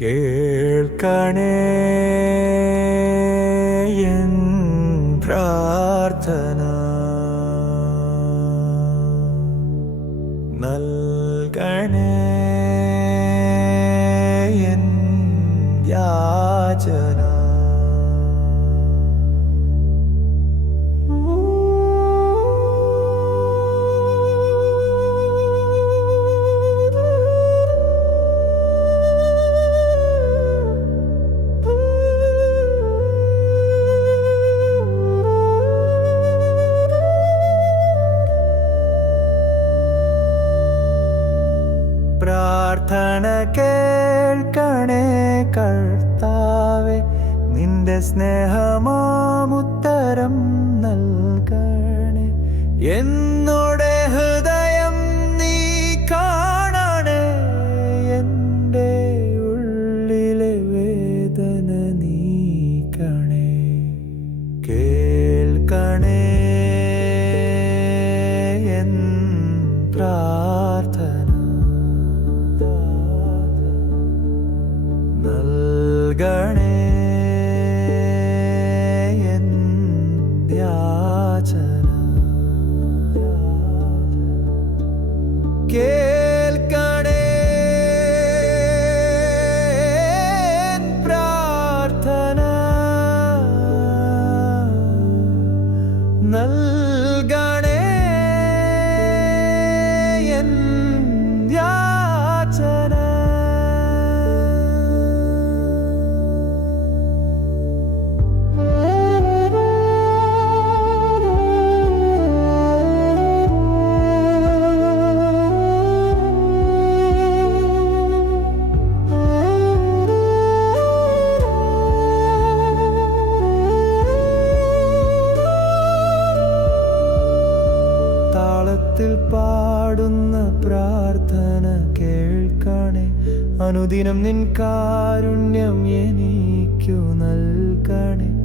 കേൾക്കണേ. പ്രാർത്ഥന കേൾക്കണേ കർത്താവെ നിന്റെ സ്നേഹമാമുത്തരം നൽകണേ. എന്നോടെ നൽകണേ യാചന കേൾക്കണേ പ്രാർത്ഥന. നൽകണേ താളത്തിൽ പാടുന്ന പ്രാർത്ഥന കേൾക്കണേ. അനുദിനം നിൻ കാരുണ്യം എനിക്കു നൽകണേ.